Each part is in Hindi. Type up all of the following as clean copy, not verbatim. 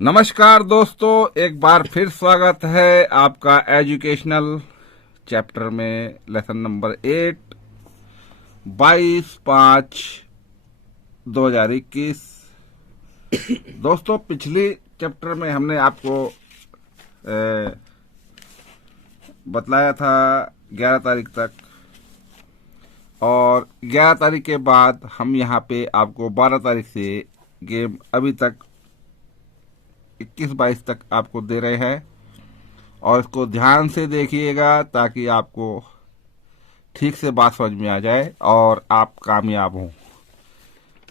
नमस्कार दोस्तों, एक बार फिर स्वागत है आपका एजुकेशनल चैप्टर में। Lesson number 8, 22/5/2021। दोस्तों, पिछली चैप्टर में हमने आपको बतलाया था 11 तारीख तक, और 11 तारीख के बाद हम यहाँ पे आपको 12 तारीख से गेम अभी तक 21-22 तक आपको दे रहे हैं, और इसको ध्यान से देखिएगा ताकि आपको ठीक से बात समझ में आ जाए और आप कामयाब हों।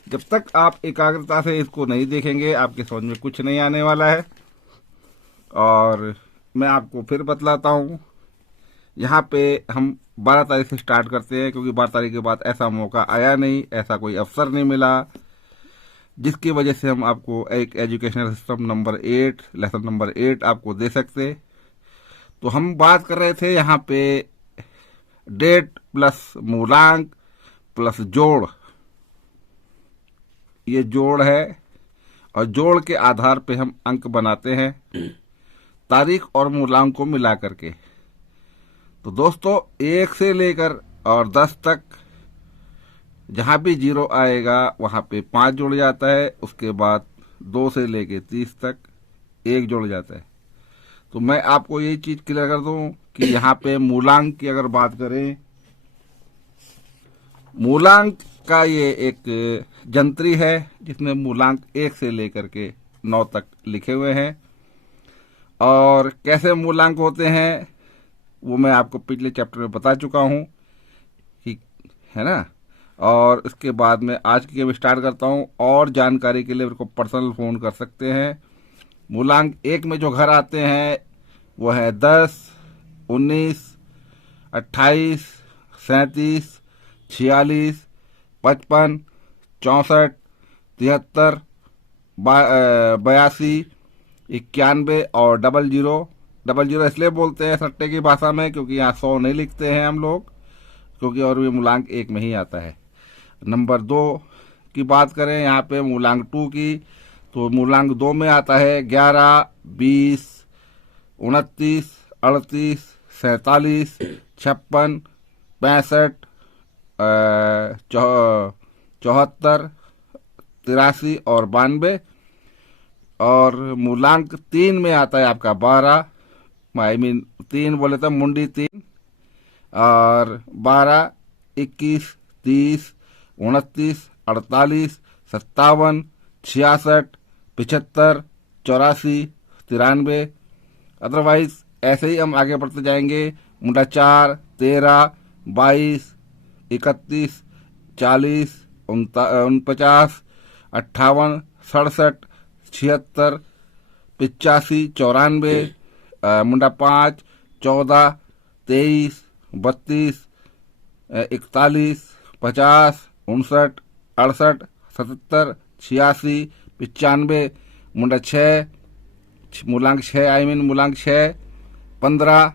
जब तक आप एकाग्रता से इसको नहीं देखेंगे आपके समझ में कुछ नहीं आने वाला है। और मैं आपको फिर बतलाता हूँ, यहाँ पे हम 12 तारीख से स्टार्ट करते हैं, क्योंकि 12 तारीख के बाद ऐसा मौका आया नहीं, ऐसा कोई अवसर नहीं मिला, जिसकी वजह से हम आपको एक educational system number 8, lesson number 8 आपको दे सकते। तो हम बात कर रहे थे यहाँ पे डेट प्लस मूलांक प्लस जोड़। ये जोड़ है, और जोड़ के आधार पे हम अंक बनाते हैं तारीख और मूलांक को मिला करके। तो दोस्तों, 1 से लेकर और 10 तक जहाँ भी 0 आएगा वहाँ पे 5 जुड़ जाता है। उसके बाद 2 से लेके 30 तक 1 जुड़ जाता है। तो मैं आपको यही चीज क्लियर कर दूं कि यहाँ पे मूलांक की अगर बात करें, मूलांक का ये एक जंत्री है जिसमें मूलांक 1 से लेकर के 9 तक लिखे हुए हैं। और कैसे मूलांक होते हैं वो मैं आपको पिछले चैप्टर में बता चुका हूँ कि, है ना। और इसके बाद में आज की गेम स्टार्ट करता हूँ, और जानकारी के लिए मेरे को पर्सनल फोन कर सकते हैं। मूलांक 1 में जो घर आते हैं वो है 10, 19, 28, 37, 46, 55, 64, 73, 82, 91 और 00। 00 इसलिए बोलते हैं सट्टे की भाषा में क्योंकि यहाँ 100 नहीं लिखते हैं हम लोग, क्योंकि और भी मूलांक 1 में ही आता है। नंबर 2 की बात करें यहाँ पे मूलांक 2 की, तो मूलांक 2 में आता है 11, 20, 29, 38, 47, 56, 65, 74, 83 और 92। और मूलांक 3 में आता है आपका 12, 3 बोले तो मुंडी 3, और 12, 21, 30, 29, 48, 57, 66, 75, 84, 93। अदरवाइज ऐसे ही हम आगे बढ़ते जाएंगे। मुंडा 4, 13, 22, 31, 40, 49, 58, 67, 76, 85, 94। मुंडा 5, 14, 23, 32, 41, 50, 59, 68, 77, 86, 95। मुंडा 6, मूलांक 6 मूलांक 6, 15,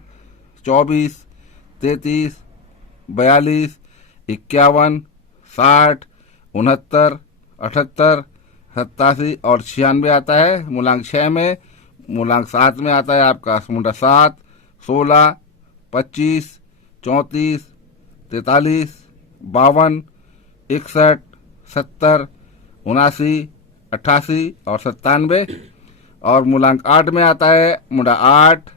24, 33, 42, 51, 60, 69, 78, 87 और 96 आता है मूलांक 6 में। मूलांक 7 में आता है आपका मुंडा 7, 16, 25, 34, 43, 52, 61, 70, 79, 88 और 97। और मूलांक 8 में आता है मुंडा 8,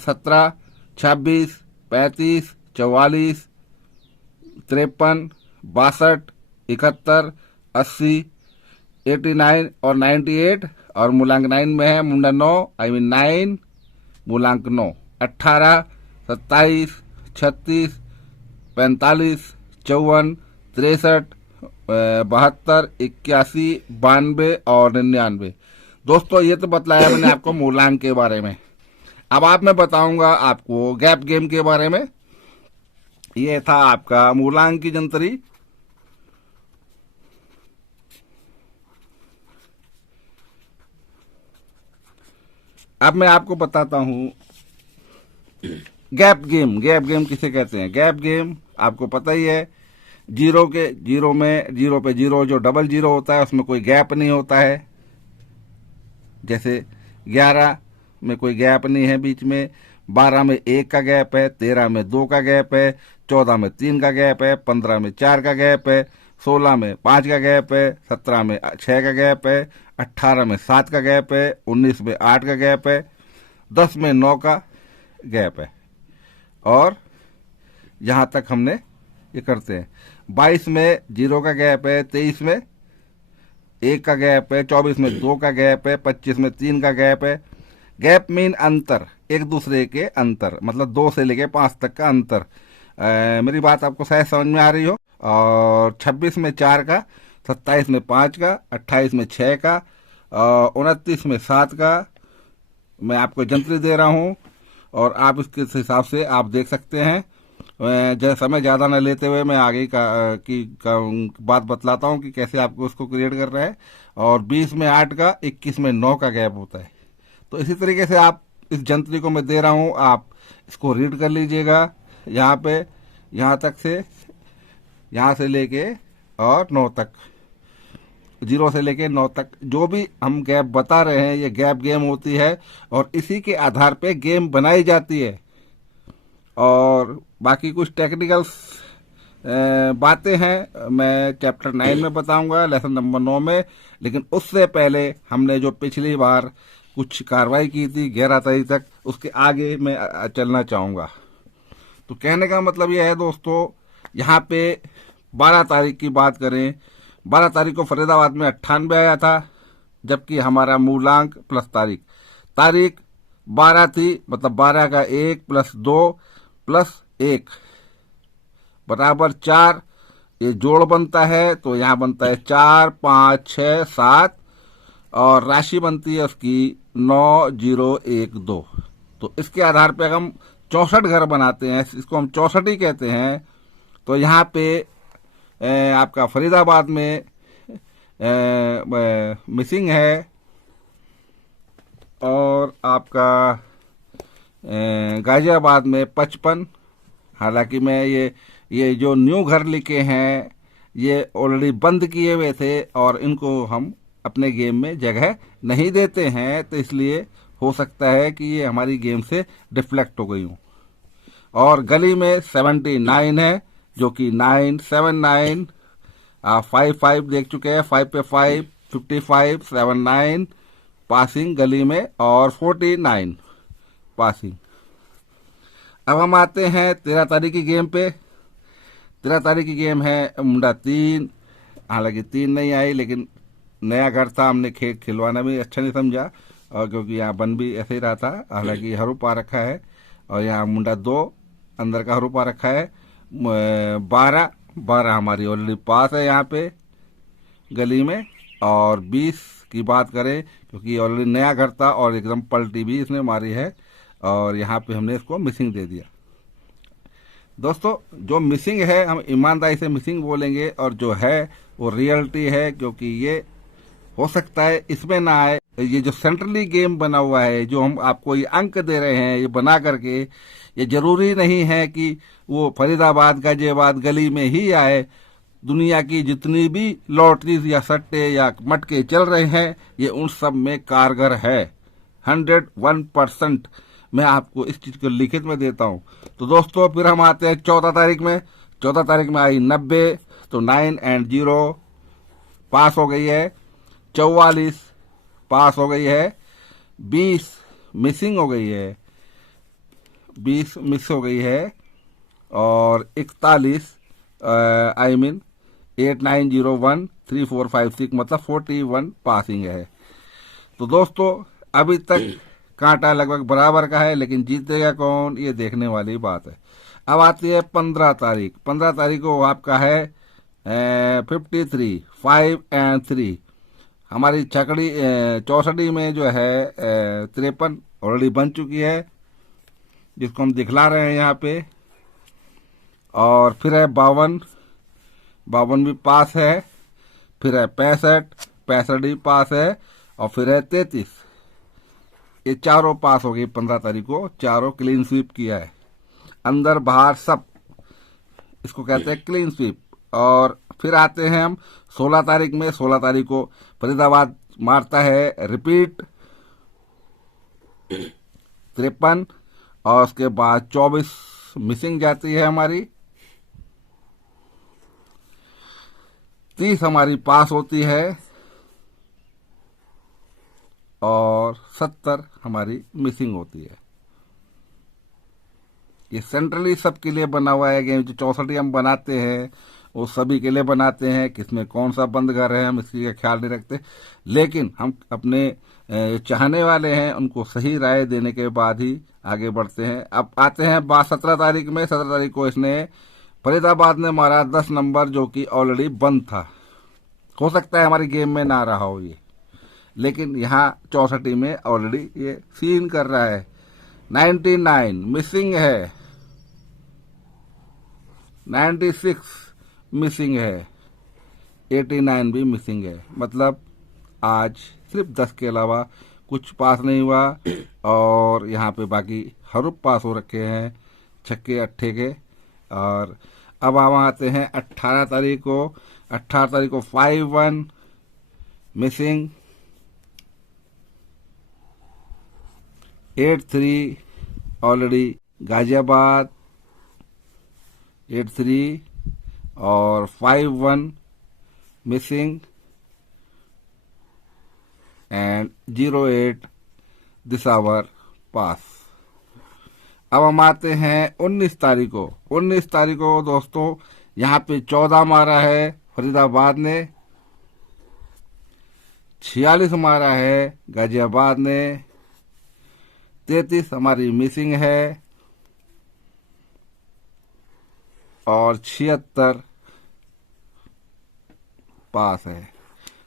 17, 26, 35, 44, 53, 62, 71, 80, 89 और 98। और मूलांक 9 में है मुंडा 9, 9, मूलांक 9, 18, 27, 36, 45, 54, 63, 72, 81, 92 और 99। दोस्तों, ये तो बतलाया मैंने आपको मूलांक के बारे में। अब आप मैं बताऊंगा आपको गैप गेम के बारे में। ये था आपका मूलांक की जंतरी। अब मैं आपको बताता हूं गैप गेम। गैप गेम किसे कहते हैं? गैप गेम आपको पता ही है, जीरो पे जीरो जो डबल जीरो होता है उसमें कोई गैप नहीं होता है। जैसे 11 में कोई गैप नहीं है बीच में, 12 में 1 का गैप है, 13 में 2 का गैप है, 14 में 3 का गैप है, 15 में 4 का गैप है, 16 में 5 का गैप है, 17 में 6 का गैप है, 18 में 7 का गैप है, 19 में 8 का गैप है, 10 में 9 का गैप है। और यहाँ तक हमने ये करते हैं। 22 में 0 का गैप है, 23 में 1 का गैप है, 24 में 2 का गैप है, 25 में 3 का गैप है। गैप मीन अंतर, एक दूसरे के अंतर, मतलब 2 से लेके 5 तक का अंतर। मेरी बात आपको शायद समझ में आ रही हो। और 26 में 4 का, 27 में 5 का, 28 में 6 का, 29 में 7 का मैं आपको जंतरी दे रहा हूँ और आप इसके हिसाब से आप देख सकते हैं। जैसे समय ज़्यादा न लेते हुए मैं आगे का बात बतलाता हूँ कि कैसे आपको उसको क्रिएट करना है। और 20 में 8 का, 21 में 9 का गैप होता है। तो इसी तरीके से आप इस जंतरी को मैं दे रहा हूँ, आप इसको रीड कर लीजिएगा। यहाँ पे यहाँ तक से, यहाँ से लेके और 9 तक, 0 से लेके 9 तक जो भी हम गैप बता रहे हैं, ये गैप गेम होती है और इसी के आधार पे गेम बनाई जाती है। और बाकी कुछ टेक्निकल बातें हैं मैं चैप्टर 9 में बताऊंगा, लेसन नंबर 9 में। लेकिन उससे पहले हमने जो पिछली बार कुछ कार्रवाई की थी 11 तारीख तक, उसके आगे मैं चलना चाहूँगा। तो कहने का मतलब यह है दोस्तों, यहाँ पे 12 तारीख की बात करें, 12 तारीख को फरीदाबाद में 98 आया था, जबकि हमारा मूलांक प्लस तारीख 12 थी, मतलब 12 का 1 प्लस 2 प्लस 1 बराबर 4। ये जोड़ बनता है तो यहाँ बनता है 4, 5, 6, 7 और राशि बनती है उसकी 9, 0, 1, 2। तो इसके आधार पे अगर हम 64 घर बनाते हैं, इसको हम 64 ही कहते हैं। तो यहाँ पे आपका फरीदाबाद में मिसिंग है और आपका गाजियाबाद में 55। हालांकि मैं ये जो न्यू घर लिखे हैं ये ऑलरेडी बंद किए हुए थे और इनको हम अपने गेम में जगह नहीं देते हैं, तो इसलिए हो सकता है कि ये हमारी गेम से डिफ्लेक्ट हो गई हूँ। और गली में 79 है, जो कि 9, 7, 9, 5, 5 देख चुके हैं, 5 पे 5, 55, 79 पासिंग गली में और 49 पासिंग। अब हम आते हैं 13 तारीख की गेम पे। 13 तारीख की गेम है मुंडा 3। हालांकि 3 नहीं आई, लेकिन नया घर था, हमने खिलवाना भी अच्छा नहीं समझा और क्योंकि यहाँ बन भी ऐसे ही रहा था। हालांकि हरू पा रखा है और यहाँ मुंडा 2 अंदर का हरू पा रखा है। 12 हमारी ऑलरेडी पास है यहाँ पे गली में। और 20 की बात करें, क्योंकि ऑलरेडी नया घर था और एकदम पलटी भी इसने मारी है और यहाँ पे हमने इसको मिसिंग दे दिया। दोस्तों जो मिसिंग है हम ईमानदारी से मिसिंग बोलेंगे और जो है वो रियलिटी है, क्योंकि ये हो सकता है इसमें ना आए। ये जो सेंट्रली गेम बना हुआ है, जो हम आपको ये अंक दे रहे हैं ये बना करके, ये जरूरी नहीं है कि वो फरीदाबाद गाजियाबाद गली में ही आए। दुनिया की जितनी भी लॉटरीज या सट्टे या मटके चल रहे हैं ये उन सब में कारगर है। 101% मैं आपको इस चीज को लिखित में देता हूं। तो दोस्तों फिर हम आते हैं 14 तारीख में। 14 तारीख में आई 90, तो 9 एंड 0 पास हो गई है। 44 पास हो गई है। 20 मिसिंग हो गई है, 20 मिस हो गई है। और 41 आई मीन 8, 9, 0, 1, 3, 4, 5, 6 मतलब 41 पासिंग है। तो दोस्तों अभी तक कांटा लगभग बराबर का है, लेकिन जीतेगा कौन ये देखने वाली बात है। अब आती है 15 तारीख। 15 तारीख को आपका है 53, 5 एंड 3। हमारी छकड़ी 64 में जो है 53 ऑलरेडी बन चुकी है, जिसको हम दिखला रहे हैं यहाँ पे। और फिर है 52 भी पास है। फिर है 65 भी पास है। और फिर है 33। ये चारों पास हो गई 15 तारीख को, चारों क्लीन स्वीप किया है, अंदर बाहर सब, इसको कहते हैं क्लीन स्वीप। और फिर आते हैं हम 16 तारीख में। 16 तारीख को फरीदाबाद मारता है रिपीट 53 और उसके बाद 24 मिसिंग जाती है हमारी, 30 हमारी पास होती है और 70 हमारी मिसिंग होती है। ये सेंट्रली सबके लिए बना हुआ है गेम। जो 64 हम बनाते हैं वो सभी के लिए बनाते हैं, किसमें कौन सा बंद घर है हम इसकी का ख्याल नहीं रखते, लेकिन हम अपने चाहने वाले हैं उनको सही राय देने के बाद ही आगे बढ़ते हैं। अब आते हैं बात 17 तारीख में। 17 तारीख को इसने फरीदाबाद ने मारा 10 नंबर, जो कि ऑलरेडी बंद था। हो सकता है हमारी गेम में ना रहा हो ये, लेकिन यहाँ 64 में ऑलरेडी ये सीन कर रहा है। 99 मिसिंग है, 96 मिसिंग है, 89 भी मिसिंग है। मतलब आज सिर्फ 10 के अलावा कुछ पास नहीं हुआ और यहाँ पे बाकी हरूफ पास हो रखे हैं, छक्के अट्ठे के। और अब हम आते हैं 18 तारीख को। 18 तारीख को 51 मिसिंग, 83 ऑलरेडी गाजियाबाद 83 और 51 मिसिंग एंड 08 दिसावर पास। अब हम आते हैं 19 तारीख को। 19 तारीख को दोस्तों यहाँ पे 14 मारा है फरीदाबाद ने, 46 मारा है गाजियाबाद ने, 33 हमारी मिसिंग है और 76 पास है।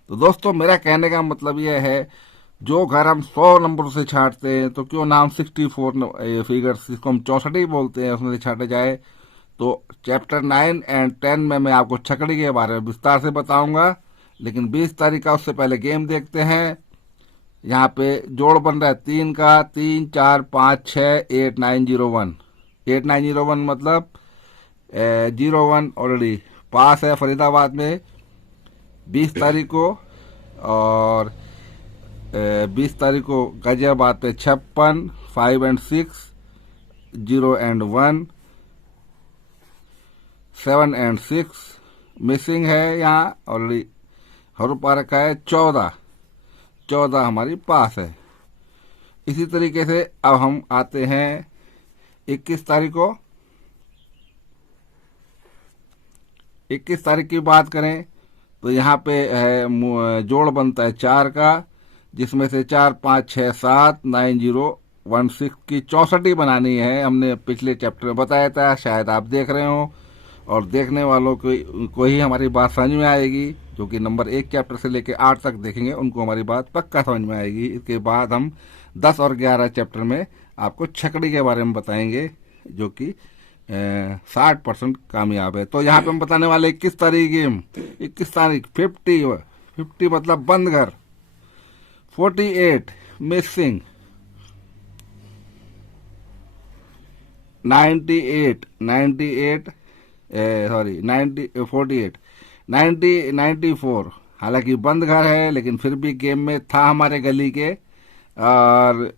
तो दोस्तों मेरा कहने का मतलब यह है, जो घर हम 100 नंबर से छांटते हैं तो क्यों नाम 64 फिगर्स, जिसको हम 64 ही बोलते हैं, उसमें से छांटे जाए। तो चैप्टर 9 एंड 10 में मैं आपको छकड़ी के बारे में विस्तार से बताऊंगा, लेकिन 20 तारीख का उससे पहले गेम देखते हैं। यहाँ पे जोड़ बन रहा है 3 का, 3 4 5 6 8 9 0 1। 8 9 0 1 मतलब 01 ऑलरेडी पास है फरीदाबाद में 20 तारीख को, और 20 तारीख को गाजियाबाद पे 56, 5 एंड 6, 0 एंड 1, 7 एंड 6 मिसिंग है। यहाँ ऑलरेडी हरूफ पा रखा है। 14 हमारी पास है। इसी तरीके से अब हम आते हैं 21 तारीख को। 21 तारीख की बात करें तो यहाँ पे है जोड़ बनता है 4 का, जिसमें से 4 5 6 7 9 0 1 6 की 64 बनानी है। हमने पिछले चैप्टर में बताया था, शायद आप देख रहे हो, और देखने वालों को ही हमारी बात समझ में आएगी। जो कि नंबर 1 चैप्टर से लेकर 8 तक देखेंगे उनको हमारी बात पक्का समझ में आएगी। इसके बाद हम 10 और 11 चैप्टर में आपको छकड़ी के बारे में बताएंगे, जो कि 60% कामयाब है। तो यहाँ पे हम बताने वाले 21 तारीख गेम। 21 तारीख 50 मतलब बंद घर, 48 मिसिंग, 98 सॉरी 48 94। हालांकि बंद घर है लेकिन फिर भी गेम में था हमारे गली के। और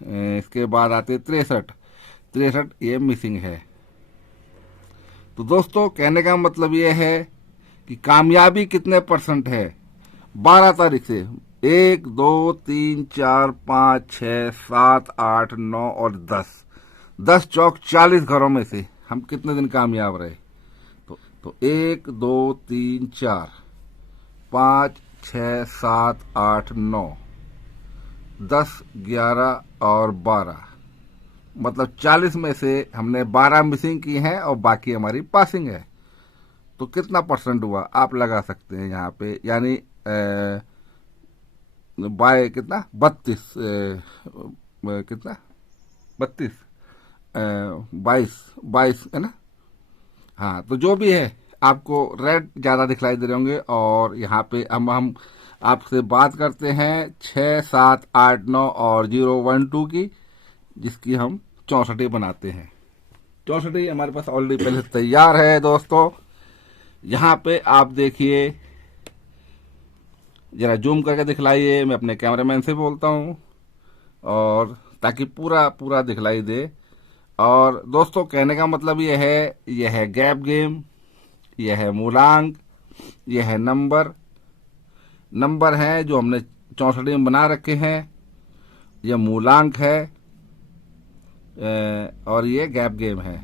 इसके बाद आते 63 ये मिसिंग है। तो दोस्तों कहने का मतलब ये है कि कामयाबी कितने % है। 12 तारीख से 1 2 3 4 5 6 7 8 9 और 10 चौक 40 घरों में से हम कितने दिन कामयाब रहे। तो 1 2 3 4 5 6 7 8 9 10 11 और 12, मतलब 40 में से हमने 12 मिसिंग की हैं और बाकी हमारी पासिंग है। तो कितना % हुआ आप लगा सकते हैं यहाँ पे, यानी बाय कितना 32 कितना 32 22 है ना। हाँ, तो जो भी है आपको रेड ज़्यादा दिखलाई दे रहे होंगे। और यहाँ पे हम आपसे बात करते हैं 6 7 8 9 और 0 1 2 की, जिसकी हम 64 बनाते हैं। 64 हमारे पास ऑलरेडी पहले तैयार है दोस्तों। यहाँ पे आप देखिए, जरा जूम करके दिखलाइए, मैं अपने कैमरामैन से बोलता हूँ, और ताकि पूरा पूरा दिखलाई दे। और दोस्तों कहने का मतलब यह है गैप गेम, यह है मूलांक, यह है नंबर है जो हमने 64 में बना रखे हैं, यह मूलांक है और ये गैप गेम है।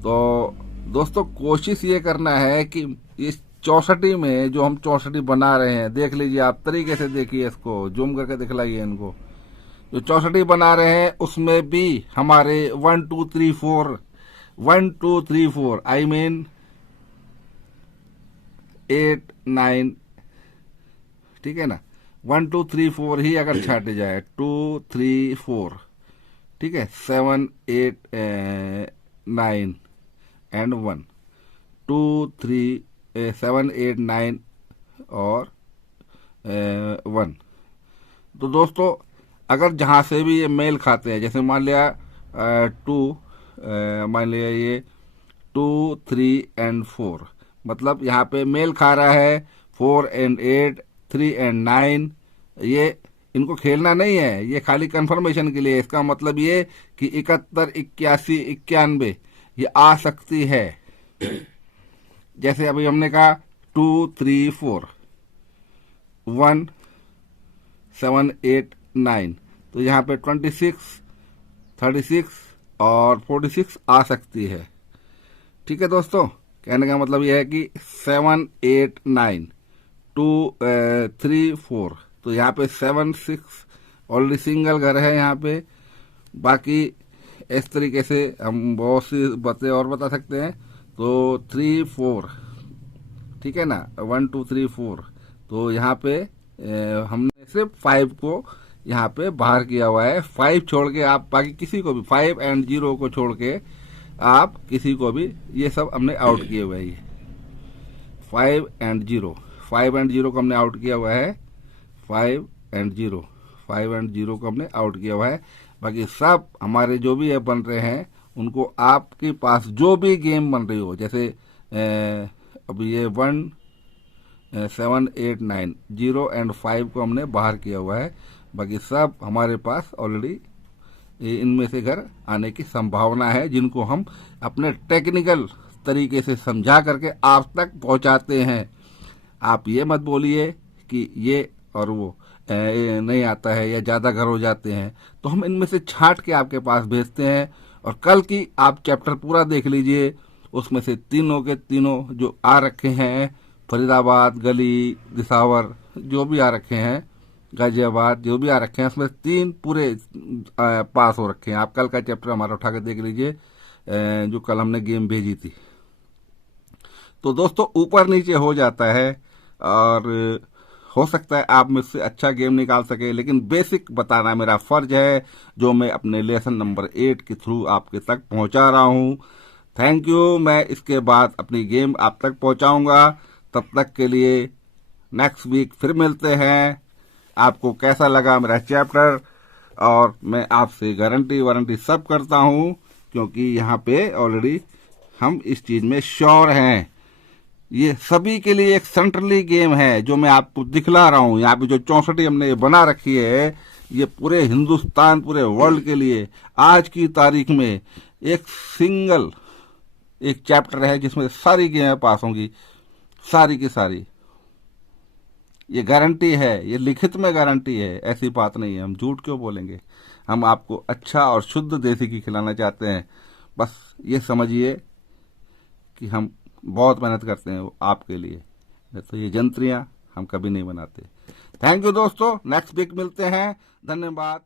तो दोस्तों कोशिश ये करना है कि इस 64 में जो हम 64 बना रहे हैं, देख लीजिए आप तरीके से, देखिए इसको जूम करके दिखलाइए इनको, जो 64 बना रहे हैं उसमें भी हमारे 1 2 3 4 आई मीन 8 9, ठीक है ना, 1 2 3 4 ही अगर छाटे जाए, 2 3 4, ठीक है, 7 8 9 एंड 1 2 3 7 8 9 और 1। तो दोस्तों अगर जहां से भी ये मेल खाते हैं, जैसे मान लिया 2, मान लिया ये 2 3 एंड 4, मतलब यहाँ पे मेल खा रहा है 4 एंड 8 3 एंड 9। ये इनको खेलना नहीं है, ये खाली कंफर्मेशन के लिए। इसका मतलब ये कि 71 81 91 ये आ सकती है। जैसे अभी हमने कहा 2 3 4 1 7 8 9, तो यहाँ पे 26 36 और 46 आ सकती है। ठीक है दोस्तों, कहने का मतलब यह है कि 7 8 9 2 3 4, तो यहाँ पे 7 6 ऑलरेडी सिंगल घर है यहाँ पे। बाकी इस तरीके से हम बहुत सी बातें और बता सकते हैं। तो 3 4, ठीक है ना, 1 2 3 4, तो यहाँ पे हमने सिर्फ 5 को यहाँ पे बाहर किया हुआ है। 5 छोड़ के आप बाकी किसी को भी, 5 एंड 0 को छोड़ के आप किसी को भी, ये सब हमने आउट किए हुए हैं। 5 एंड 0 को हमने आउट किया हुआ है। 5 एंड 0 को हमने आउट किया हुआ है। बाकी सब हमारे जो भी बन रहे हैं उनको आपके पास जो भी गेम बन रही हो, जैसे अभी ये 1 7 8 9 0 एंड 5 को हमने बाहर किया हुआ है। बाकी सब हमारे पास ऑलरेडी इनमें से घर आने की संभावना है, जिनको हम अपने टेक्निकल तरीके से समझा करके आप तक पहुंचाते हैं। आप ये मत बोलिए कि ये और वो नहीं आता है या ज़्यादा घर हो जाते हैं, तो हम इनमें से छांट के आपके पास भेजते हैं। और कल की आप चैप्टर पूरा देख लीजिए, उसमें से तीनों के तीनों जो आ रखे हैं, फरीदाबाद, गली, दिसावर जो भी आ रखे हैं, गाजियाबाद जो भी आ रखे हैं, उसमें 3 पूरे पास हो रखे हैं। आप कल का चैप्टर हमारा उठा के देख लीजिए, जो कल हमने गेम भेजी थी। तो दोस्तों ऊपर नीचे हो जाता है और हो सकता है आप मुझसे अच्छा गेम निकाल सके, लेकिन बेसिक बताना मेरा फर्ज है, जो मैं अपने लेसन नंबर 8 के थ्रू आपके तक पहुंचा रहा हूं। Thank you. मैं इसके बाद अपनी गेम आप तक पहुंचाऊंगा। तब तक के लिए नेक्स्ट वीक फिर मिलते हैं। आपको कैसा लगा मेरा चैप्टर, और मैं आपसे गारंटी सब करता हूं, क्योंकि यहाँ पे ऑलरेडी हम इस चीज में श्योर हैं। ये सभी के लिए एक सेंट्रली गेम है जो मैं आपको दिखला रहा हूं। यहाँ पे जो 64 हमने बना रखी है, ये पूरे हिंदुस्तान, पूरे वर्ल्ड के लिए आज की तारीख में एक सिंगल एक चैप्टर है जिसमें सारी गेमें पास होंगी, सारी की सारी। ये गारंटी है, ये लिखित में गारंटी है, ऐसी बात नहीं है। हम झूठ क्यों बोलेंगे? हम आपको अच्छा और शुद्ध देसी घी खिलाना चाहते हैं। बस ये समझिए कि हम बहुत मेहनत करते हैं आपके लिए, तो ये जंत्रियां हम कभी नहीं बनाते। थैंक यू दोस्तों, नेक्स्ट वीक मिलते हैं। धन्यवाद।